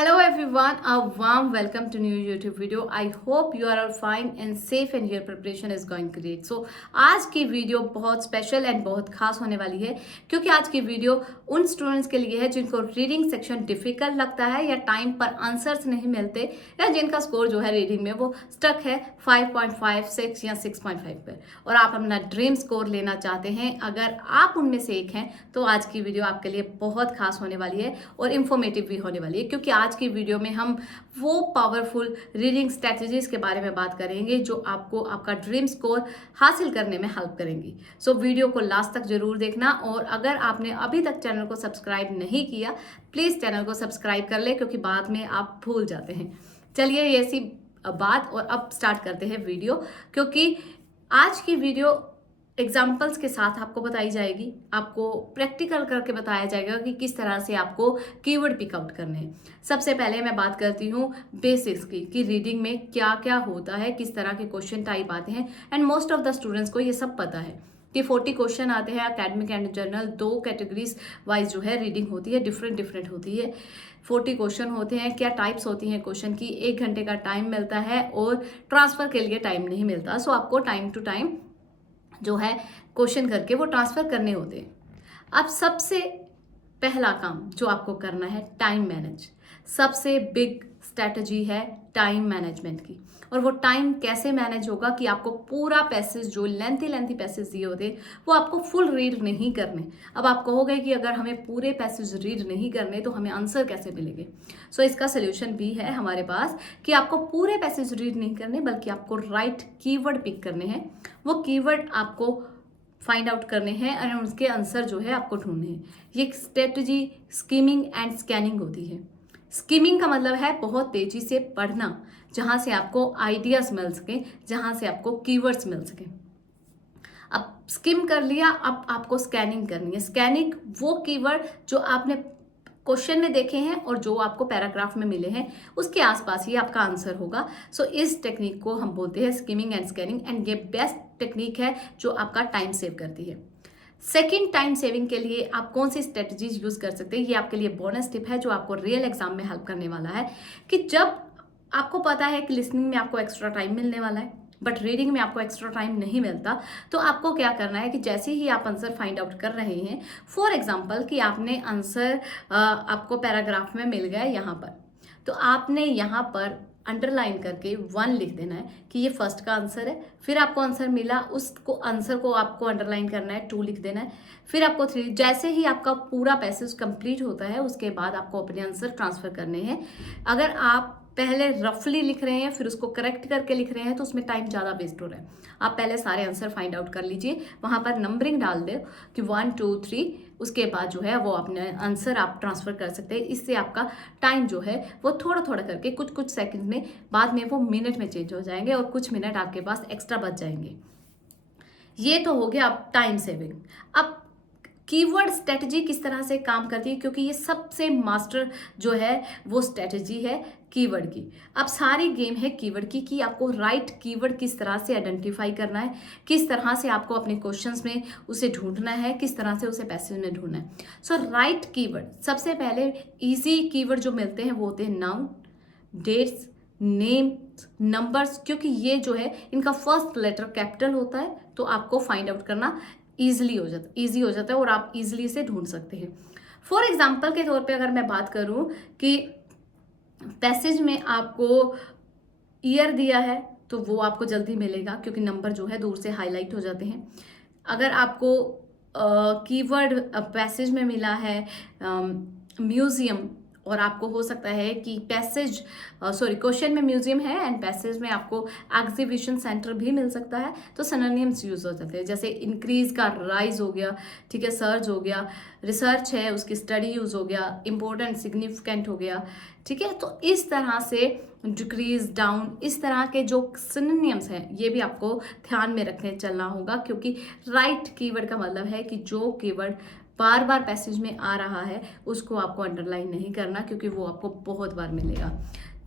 Hello everyone, a warm welcome to new YouTube video. I hope you are all fine and safe and your preparation is going great. So आज की video बहुत special and बहुत खास होने वाली है क्योंकि आज की वीडियो उन स्टूडेंट्स के लिए है जिनको रीडिंग सेक्शन डिफिकल्ट लगता है या टाइम पर आंसर्स नहीं मिलते या जिनका स्कोर जो है रीडिंग में वो स्टक है 5.5, 6 या 6.5 पर और आप अपना ड्रीम स्कोर लेना चाहते हैं। अगर आप उनमें से एक हैं तो आज की वीडियो आपके लिए बहुत खास होने वाली है और इन्फॉर्मेटिव भी होने वाली है क्योंकि आज की वीडियो में हम वो पावरफुल रीडिंग स्ट्रेटजीज के बारे में बात करेंगे जो आपको आपका ड्रीम स्कोर हासिल करने में हेल्प करेंगी। सो वीडियो को लास्ट तक जरूर देखना और अगर आपने अभी तक चैनल को सब्सक्राइब नहीं किया प्लीज़ चैनल को सब्सक्राइब कर ले क्योंकि बाद में आप भूल जाते हैं। चलिए ये ऐसी बात और अब स्टार्ट करते हैं वीडियो क्योंकि आज की वीडियो एग्जाम्पल्स के साथ आपको बताई जाएगी, आपको प्रैक्टिकल करके बताया जाएगा कि किस तरह से आपको कीवर्ड पिक आउट करने हैं। सबसे पहले मैं बात करती हूँ बेसिक्स की कि रीडिंग में क्या क्या होता है, किस तरह के क्वेश्चन टाइप आते हैं and most of the students को ये सब पता है कि 40 क्वेश्चन आते हैं एकेडमिक एंड जनरल, दो कैटेगरीज वाइज जो है रीडिंग होती है, डिफरेंट होती है। 40 क्वेश्चन होते हैं, क्या टाइप्स होती हैं क्वेश्चन की, 1 घंटे का टाइम मिलता है और ट्रांसफर के लिए टाइम नहीं मिलता। सो आपको टाइम टू टाइम जो है क्वेश्चन करके वो ट्रांसफर करने होते हैं। अब सबसे पहला काम जो आपको करना है टाइम मैनेज। सबसे बिग स्ट्रैटेजी है टाइम मैनेजमेंट की और वो टाइम कैसे मैनेज होगा कि आपको पूरा पैसेज जो लेंथी पैसेज दिए होते हैं वो आपको फुल रीड नहीं करने। अब आप कहोगे कि अगर हमें पूरे पैसेज रीड नहीं करने तो हमें आंसर कैसे मिलेंगे। सो इसका सोल्यूशन भी है हमारे पास कि आपको पूरे पैसेज रीड नहीं करने बल्कि आपको राइट कीवर्ड पिक करने हैं। वो कीवर्ड आपको फाइंड आउट करने हैं और उसके आंसर जो है आपको ढूंढने हैं। ये स्ट्रेटजी स्कीमिंग एंड स्कैनिंग होती है। स्कीमिंग का मतलब है बहुत तेजी से पढ़ना जहां से आपको आइडियाज मिल सके, जहां से आपको कीवर्ड्स मिल सके। अब स्किम कर लिया, अब आपको स्कैनिंग करनी है। स्कैनिंग वो कीवर्ड जो आपने क्वेश्चन में देखे हैं और जो आपको पैराग्राफ में मिले हैं उसके आसपास ही आपका आंसर होगा। सो इस टेक्निक को हम बोलते हैं स्किमिंग एंड स्कैनिंग एंड ये बेस्ट टेक्निक है जो आपका टाइम सेव करती है। सेकेंड, टाइम सेविंग के लिए आप कौन सी स्ट्रेटजीज यूज कर सकते हैं, ये आपके लिए बोनस टिप है जो आपको रियल एग्जाम में हेल्प करने वाला है। कि जब आपको पता है कि लिसनिंग में आपको एक्स्ट्रा टाइम मिलने वाला है बट रीडिंग में आपको एक्स्ट्रा टाइम नहीं मिलता तो आपको क्या करना है कि जैसे ही आप आंसर फाइंड आउट कर रहे हैं, फॉर एग्जांपल कि आपने आंसर आपको पैराग्राफ में मिल गया यहाँ पर, तो आपने यहाँ पर अंडरलाइन करके 1 लिख देना है कि ये फर्स्ट का आंसर है। फिर आपको आंसर मिला, उसको आंसर को आपको अंडरलाइन करना है, 2 लिख देना है। फिर आपको 3। जैसे ही आपका पूरा पैसेज कंप्लीट होता है उसके बाद आपको अपने आंसर ट्रांसफर करने हैं। अगर आप पहले रफली लिख रहे हैं फिर उसको करेक्ट करके लिख रहे हैं तो उसमें टाइम ज़्यादा वेस्ट हो रहा है। आप पहले सारे आंसर फाइंड आउट कर लीजिए, वहाँ पर नंबरिंग डाल दे कि 1 2 3, उसके बाद जो है वो अपने आंसर आप ट्रांसफर कर सकते हैं। इससे आपका टाइम जो है वो थोड़ा करके कुछ सेकंड में, बाद में वो मिनट में चेंज हो जाएंगे और कुछ मिनट आपके पास एक्स्ट्रा बच जाएंगे। ये तो हो गया अब टाइम सेविंग। अब कीवर्ड स्ट्रेटजी किस तरह से काम करती है क्योंकि ये सबसे मास्टर जो है वो स्ट्रेटजी है कीवर्ड की। अब सारी गेम है कीवर्ड की कि आपको राइट कीवर्ड किस तरह से आइडेंटिफाई करना है, किस तरह से आपको अपने क्वेश्चंस में उसे ढूंढना है, किस तरह से उसे पैसेज में ढूंढना है। सो राइट कीवर्ड, सबसे पहले इजी कीवर्ड जो मिलते हैं वो होते हैं नाउन, डेट्स, नेम, नंबर्स, क्योंकि ये जो है इनका फर्स्ट लेटर कैपिटल होता है तो आपको फाइंड आउट करना ईजी हो जाता है और आप इजीली इसे ढूंढ सकते हैं। फॉर एग्जाम्पल के तौर पे अगर मैं बात करूं कि पैसेज में आपको ईयर दिया है तो वो आपको जल्दी मिलेगा क्योंकि नंबर जो है दूर से हाईलाइट हो जाते हैं। अगर आपको कीवर्ड पैसेज में मिला है म्यूजियम और आपको हो सकता है कि क्वेश्चन में म्यूजियम है एंड पैसेज में आपको एग्जीबिशन सेंटर भी मिल सकता है तो सिनोनिम्स यूज हो जाते हैं। जैसे इंक्रीज का राइज हो गया, ठीक है, सर्ज हो गया, रिसर्च है उसकी स्टडी यूज हो गया, इंपॉर्टेंट सिग्निफिकेंट हो गया, ठीक है। तो इस तरह से डिक्रीज, डाउन, इस तरह के जो सिनोनिम्स हैं ये भी आपको ध्यान में रखने चलना होगा क्योंकि राइट कीवर्ड का मतलब है कि जो कीवर्ड बार बार पैसेज में आ रहा है उसको आपको अंडरलाइन नहीं करना क्योंकि वो आपको बहुत बार मिलेगा,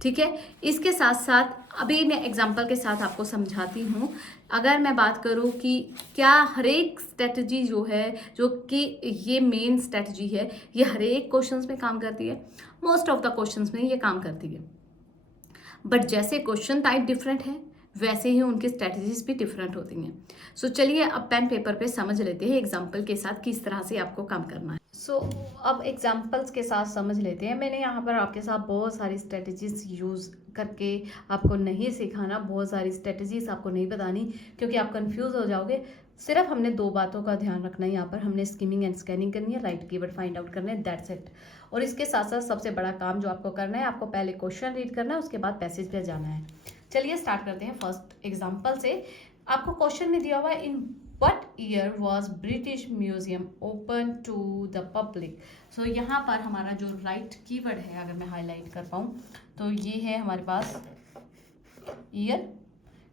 ठीक है। इसके साथ साथ अभी मैं एग्जांपल के साथ आपको समझाती हूँ। अगर मैं बात करूँ कि क्या हर एक स्ट्रेटजी जो है, जो कि ये मेन स्ट्रेटजी है, ये हर एक क्वेश्चंस में काम करती है, मोस्ट ऑफ द क्वेश्चंस में ये काम करती है। बट जैसे क्वेश्चन टाइप डिफरेंट है वैसे ही उनकी स्ट्रेटजीज भी डिफरेंट होती हैं। सो चलिए अब पेन पेपर पे समझ लेते हैं एग्जाम्पल के साथ किस तरह से आपको काम करना है। सो अब एग्जाम्पल्स के साथ समझ लेते हैं। मैंने यहाँ पर आपके साथ बहुत सारी स्ट्रेटजीज यूज़ करके आपको नहीं सिखाना, बहुत सारी स्ट्रेटजीज आपको नहीं बतानी क्योंकि आप कंफ्यूज हो जाओगे। सिर्फ हमने 2 बातों का ध्यान रखना है यहाँ पर, हमने स्कीमिंग एंड स्कैनिंग करनी है, राइट कीवर्ड फाइंड आउट करना है, दैट्स इट। और इसके साथ साथ सबसे बड़ा काम जो आपको करना है, आपको पहले क्वेश्चन रीड करना है, उसके बाद पैसेज पे जाना है। चलिए स्टार्ट करते हैं फर्स्ट एग्जाम्पल से। आपको क्वेश्चन में दिया हुआ है, in what year was British Museum open to the public. So यहाँ पर हमारा जो राइट कीवर्ड है, अगर मैं हाईलाइट कर पाऊँ तो ये है हमारे पास ईयर,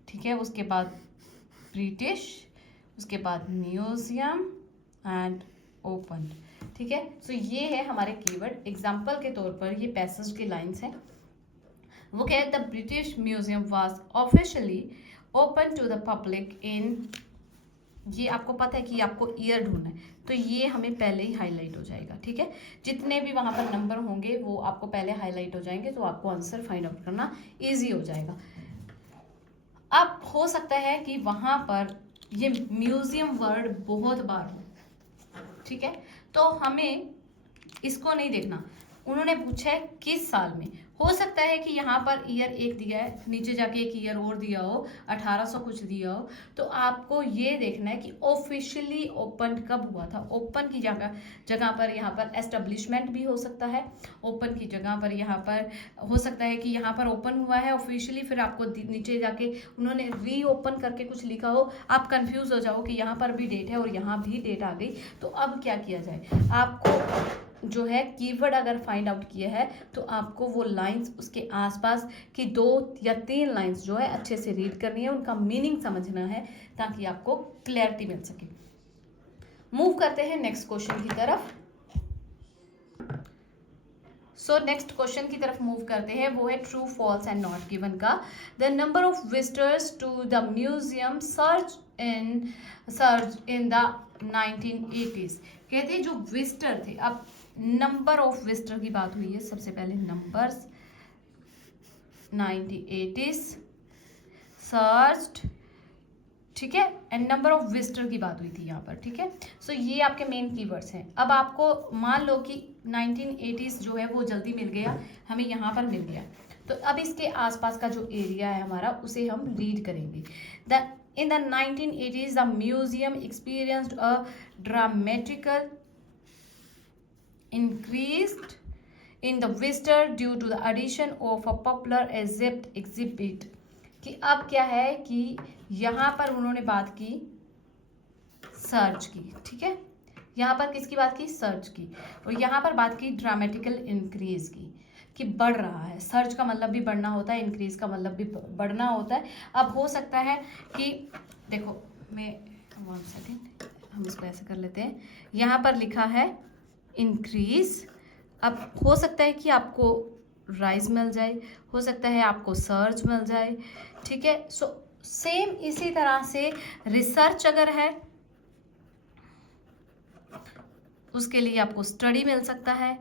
ठीक है, उसके बाद ब्रिटिश, उसके बाद म्यूजियम एंड ओपन, ठीक है। सो ये है हमारे कीवर्ड। एग्जाम्पल के तौर पर ये पैसेज की लाइंस हैं। वो कह the British museum was officially open to the public in, ये आपको पता है कि आपको ईयर ढूंढना है तो ये हमें पहले ही हाईलाइट हो जाएगा, ठीक है। जितने भी वहां पर नंबर होंगे वो आपको पहले हाईलाइट हो जाएंगे तो आपको आंसर फाइंड आउट करना इजी हो जाएगा। अब हो सकता है कि वहां पर ये म्यूजियम वर्ड बहुत बार हो, ठीक है, तो हमें इसको नहीं देखना। उन्होंने पूछा है किस साल में, हो सकता है कि यहाँ पर ईयर एक दिया है, नीचे जाके एक ईयर और दिया हो, 1800 कुछ दिया हो, तो आपको ये देखना है कि ऑफिशियली ओपन कब हुआ था। ओपन की जगह पर यहाँ पर एस्टेब्लिशमेंट भी हो सकता है, ओपन की जगह पर यहाँ पर हो सकता है कि यहाँ पर ओपन हुआ है ऑफिशियली, फिर आपको नीचे जाके उन्होंने रीओपन करके कुछ लिखा हो, आप कंफ्यूज हो जाओ कि यहाँ पर भी डेट है और यहाँ भी डेट आ गई, तो अब क्या किया जाए। आपको जो है कीवर्ड अगर फाइंड आउट किया है तो आपको वो लाइंस, उसके आसपास की 2 या 3 लाइंस जो है अच्छे से रीड करनी है, उनका मीनिंग समझना है ताकि आपको क्लैरिटी मिल सके। मूव करते हैं नेक्स्ट क्वेश्चन की तरफ। सो नेक्स्ट क्वेश्चन की तरफ मूव करते हैं, वो है true false and not given का। The number of visitors to the museum search in the 1980s। कहते हैं जो विजिटर थे, अब नंबर ऑफ विजिटर की बात हुई है, सबसे पहले नंबर्स 1980s सर्च्ड, ठीक है, एंड नंबर ऑफ विजिटर की बात हुई थी यहाँ पर, ठीक है। सो ये आपके मेन कीवर्ड्स हैं। अब आपको मान लो कि 1980s जो है वो जल्दी मिल गया, हमें यहाँ पर मिल गया, तो अब इसके आसपास का जो एरिया है हमारा उसे हम रीड करेंगे। In the 1980s, the museum experienced a dramatical increase in the visitor due to the addition of a popular Egypt exhibit। कि अब क्या है कि यहाँ पर उन्होंने बात की सर्च की, ठीक है, यहाँ पर किसकी बात की, सर्च की, और यहाँ पर बात की ड्रामेटिकल इंक्रीज की, कि बढ़ रहा है। सर्च का मतलब भी बढ़ना होता है, इंक्रीज का मतलब भी बढ़ना होता है। अब हो सकता है कि देखो, मैं 1 सेकेंड, हम इसको ऐसे कर लेते हैं, यहाँ पर लिखा है इंक्रीज, अब हो सकता है कि आपको राइज मिल जाए, हो सकता है आपको सर्च मिल जाए, ठीक है। सो सेम इसी तरह से रिसर्च अगर है उसके लिए आपको स्टडी मिल सकता है,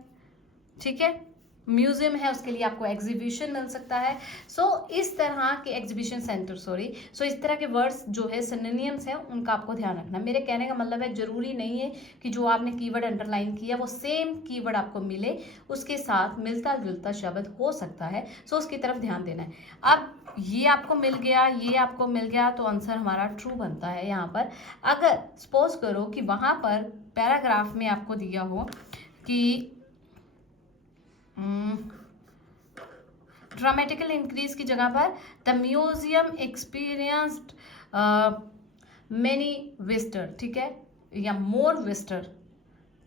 ठीक है। म्यूजियम है उसके लिए आपको एग्जीबिशन मिल सकता है। सो इस तरह के एग्जीबिशन सेंटर, सो इस तरह के वर्ड्स जो है सिनोनिम्स हैं उनका आपको ध्यान रखना। मेरे कहने का मतलब है जरूरी नहीं है कि जो आपने कीवर्ड अंडरलाइन किया वो सेम कीवर्ड आपको मिले, उसके साथ मिलता जुलता शब्द हो सकता है, सो उसकी तरफ ध्यान देना है। अब ये आपको मिल गया, ये आपको मिल गया, तो आंसर हमारा ट्रू बनता है यहाँ पर। अगर सपोज करो कि वहाँ पर पैराग्राफ में आपको दिया हो कि ड्रामेटिकल इंक्रीज की जगह पर the museum experienced many visitor, ठीक है, या मोर विजिटर,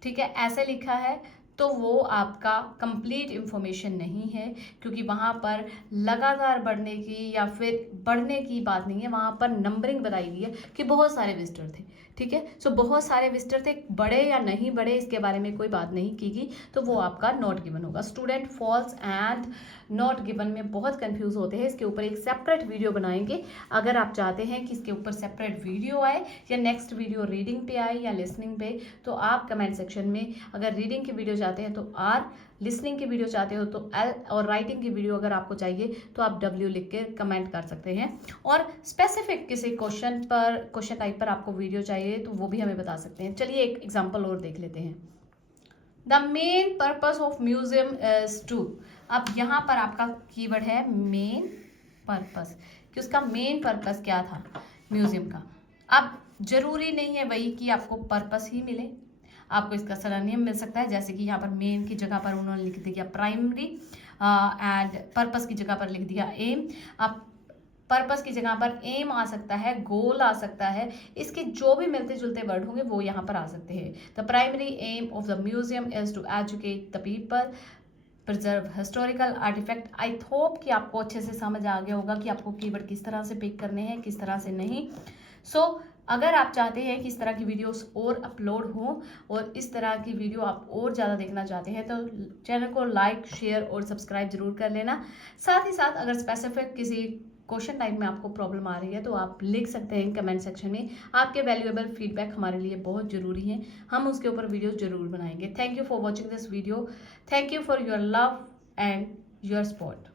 ठीक है, ऐसे लिखा है, तो वो आपका कंप्लीट इंफॉर्मेशन नहीं है, क्योंकि वहाँ पर लगातार बढ़ने की या फिर बढ़ने की बात नहीं है, वहाँ पर नंबरिंग बताई गई है कि बहुत सारे विजिटर थे, ठीक है। सो बहुत सारे विजिटर थे, बड़े या नहीं बड़े इसके बारे में कोई बात नहीं की गई, तो वो आपका नॉट गिवन होगा। Student falls and not given में बहुत कंफ्यूज होते हैं, इसके ऊपर एक सेपरेट वीडियो बनाएंगे। अगर आप चाहते हैं कि इसके ऊपर सेपरेट वीडियो आए या नेक्स्ट वीडियो रीडिंग पे आए या लिसनिंग पे, तो आप कमेंट सेक्शन में अगर रीडिंग की वीडियो चाहते हैं तो लिसनिंग की वीडियो चाहते हो तो L, और राइटिंग की वीडियो अगर आपको चाहिए तो आप W लिख के कमेंट कर सकते हैं। और स्पेसिफिक किसी क्वेश्चन टाइप पर आपको वीडियो चाहिए तो वो भी हमें बता सकते हैं। चलिए एक एग्जाम्पल और देख लेते हैं। The main purpose of museum is to, अब यहाँ पर आपका कीवर्ड है मेन पर्पस, कि उसका मेन पर्पस क्या था म्यूजियम का। अब जरूरी नहीं है वही कि आपको पर्पस ही मिले, आपको इसका सिनोनिम मिल सकता है। जैसे कि यहाँ पर मेन की जगह पर उन्होंने लिख दिया प्राइमरी एंड पर्पस की जगह पर लिख दिया एम। अब पर्पस की जगह पर एम आ सकता है, गोल आ सकता है, इसके जो भी मिलते जुलते वर्ड होंगे वो यहाँ पर आ सकते हैं। The primary aim of the museum is to educate the people, preserve historical artifact. I hope कि आपको अच्छे से समझ आ गया होगा कि आपको कीवर्ड किस तरह से पिक करने हैं, किस तरह से नहीं। अगर आप चाहते हैं कि इस तरह की वीडियोस और अपलोड हो और इस तरह की वीडियो आप और ज़्यादा देखना चाहते हैं तो चैनल को लाइक, शेयर और सब्सक्राइब जरूर कर लेना। साथ ही साथ अगर स्पेसिफिक किसी क्वेश्चन टाइप में आपको प्रॉब्लम आ रही है तो आप लिख सकते हैं कमेंट सेक्शन में। आपके वैल्यूएबल फीडबैक हमारे लिए बहुत ज़रूरी है, हम उसके ऊपर वीडियो जरूर बनाएंगे। Thank you for watching this video, thank you for your love and your support.